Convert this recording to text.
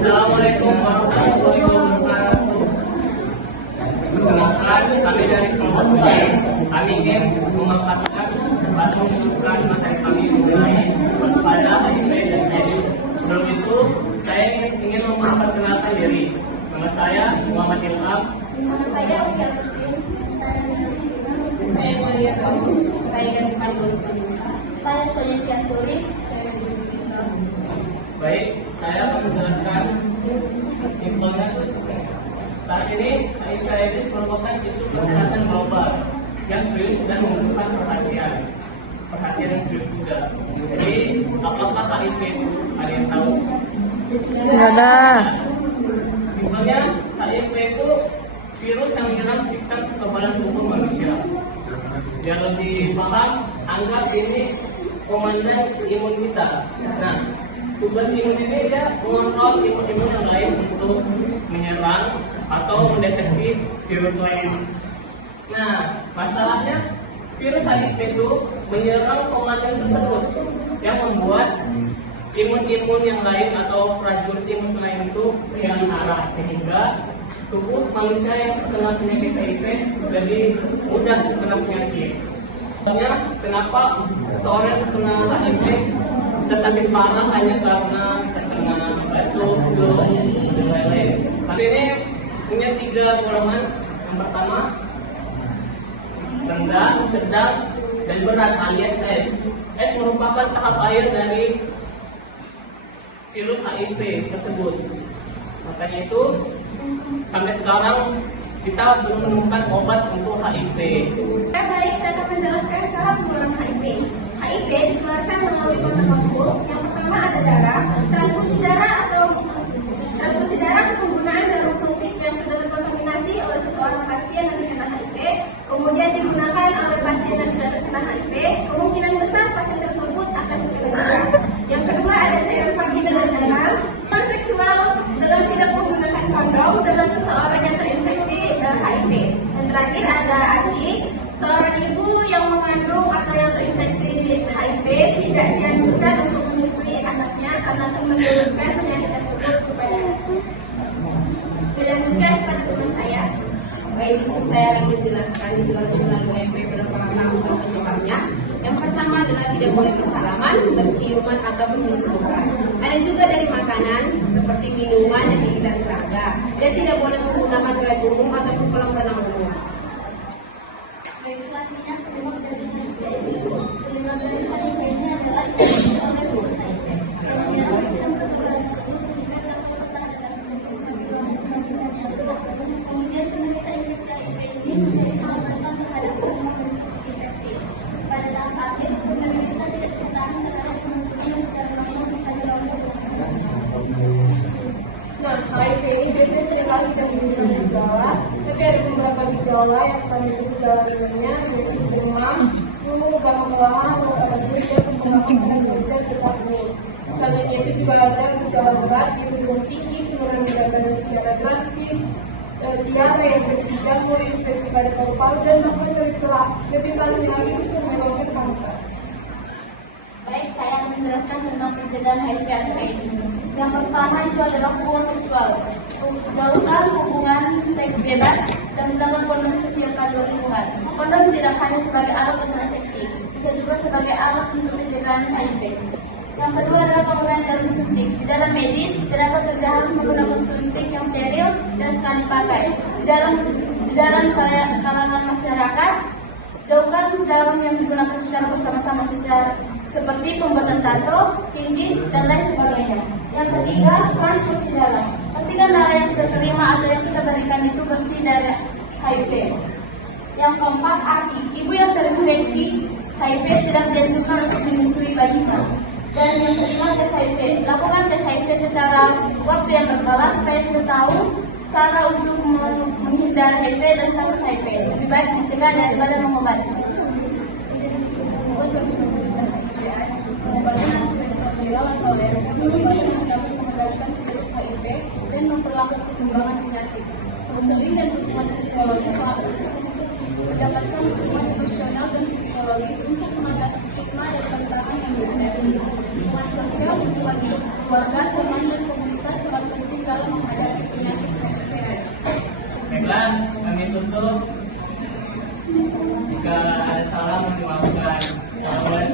Assalamualaikum warahmatullahi wabarakatuh. Perkenalkan, kami dari kelompok ujian. Kami ingin memaparkan atau menunjukkan materi kami mengenai waspada HIV dan AIDS. Sebelum itu, saya ingin memperkenalkan diri. Nama saya Muhammad Ilham. Nama saya Uya Agustin. Saya Maria Kamu. Saya Ganti Pandul. Saya Sonia Syanturi. Saya Yudhita. Baik, saya akan menjelaskan infonya. Saat ini HIV/AIDS merupakan isu kesehatan global yang serius dan membutuhkan perhatian yang serius juga. Jadi, apakah HIV itu? Ada yang tahu? Ada. Simpelnya, HIV itu virus yang menyerang sistem kekebalan tubuh manusia. Yang lebih paham, anggap ini komandan imun kita. Nah, tugas imun ini dia mengontrol imun-imun yang lain untuk menyerang atau mendeteksi virus lain. Nah, masalahnya virus HIV itu menyerang komandan tersebut yang membuat imun-imun yang lain atau prajurit imun lain itu kehilangan arah, sehingga tubuh manusia yang terkena penyakit HIV lebih mudah terkena penyakit. Soalnya kenapa seseorang yang terkena HIV bisa sakit parah hanya karena terkena batuk, flu, dan lain-lain. Tapi ini punya 3 golongan. Yang pertama, rendah, sedang, dan berat alias S. S merupakan tahap akhir dari virus HIV tersebut. Makanya itu sampai sekarang kita belum menemukan obat untuk HIV. Baik, saya akan menjelaskan cara penularan HIV. HIV ditularkan melalui kontak langsung. Yang pertama ada darah, transfusi darah atau penggunaan jarum suntik yang sudah terkontaminasi oleh seseorang pasien yang terkena HIV, kemudian digunakan oleh pasien yang tidak terkena HIV. Kemungkinan besar pasien tersebut akan terkena juga. Yang kedua ada cairan vagina dan anal. Seksual dengan tidak menggunakan kondom dengan seseorang yang terinfeksi HIV. Dan terakhir ada ASI. Seorang ibu yang mengandung atau yang terinfeksi HIV tidak dianjurkan untuk menyusui anaknya karena akan menurunkan penyakit tersebut kepada anaknya. Dilanjutkan kepada teman saya. Baik, di sini saya akan menjelaskan penularan HIV beberapa rangkaian penyebabnya. Yang pertama adalah tidak boleh bersalaman, berciuman atau menyentuhan. Ada juga dari makanan seperti minuman yang tidak serangga. Dan tidak boleh menggunakan toilet umum ataupun kolam renang umum. Baik, selanjutnya penyebab dari HIV. Penyebab dari HIV ini adalah infeksi oleh virus HIV yang menyerang sistem kekebalan tubuh sehingga sel bertahan dalam semakin yang besar. Kemudian penderita infeksi HIV ini menjadi sangat rentan terhadap semua bentuk infeksi. Pada tahap akhir, penderita tidak bisa tahan terhadap imunitasnya secara langsung bisa dilakukan. Nah, HIV ini biasanya seringkali tidak menunjukkan gejala, tapi ada beberapa gejala yang akan itu gejala ringannya, yaitu demam, flu, gampang kelelahan, dan perkembangan wajah tetap ini. Selanjutnya itu juga ada gejala berat, yaitu demam tinggi, penurunan berat badan secara drastis, diare, infeksi jamur, infeksi pada paru-paru, dan bahkan dari tulang. Lebih parahnya lagi bisa menyebabkan kanker. Baik, saya akan menjelaskan tentang pencegahan HIV atau AIDS. Yang pertama itu adalah hubungan seksual. Jauhkan hubungan seks bebas dan gunakan kondom setiap kali berhubungan. Kondom tidak hanya sebagai alat kontrasepsi, bisa juga sebagai alat untuk pencegahan HIV. Yang kedua adalah penggunaan jarum suntik. Di dalam medis, tenaga kerja harus menggunakan suntik yang steril dan sekali pakai. Di dalam kalangan masyarakat, jauhkan jarum yang digunakan secara bersama-sama seperti pembuatan tato, tindik, dan lain sebagainya. Yang ketiga, transfusi darah. Pastikan darah yang kita terima atau yang kita berikan itu bersih dari HIV. Yang keempat, ASI. Ibu yang terinfeksi HIV tidak dianjurkan untuk menyusui bayinya. Dan yang kelima, tes HIV. Lakukan tes HIV secara waktu yang berkala supaya kita tahu cara untuk menghindari HIV dan status HIV. Lebih baik mencegah daripada mengobati. Pengobatan antiretroviral atau ARV pengobatan yang dapat mengendalikan virus HIV dan memperlambat perkembangan penyakit. Konseling dan dukungan psikologis selama mendapatkan dukungan emosional dan psikologis untuk mengatasi stigma dan tantangan yang dihadapi. Dukungan sosial, dukungan keluarga, teman dan komunitas sangat penting dalam menghadapi penyakit HIV/AIDS. Baiklah, kami tutup. Jika ada salah, mohon dimaafkan. Assalamualaikum.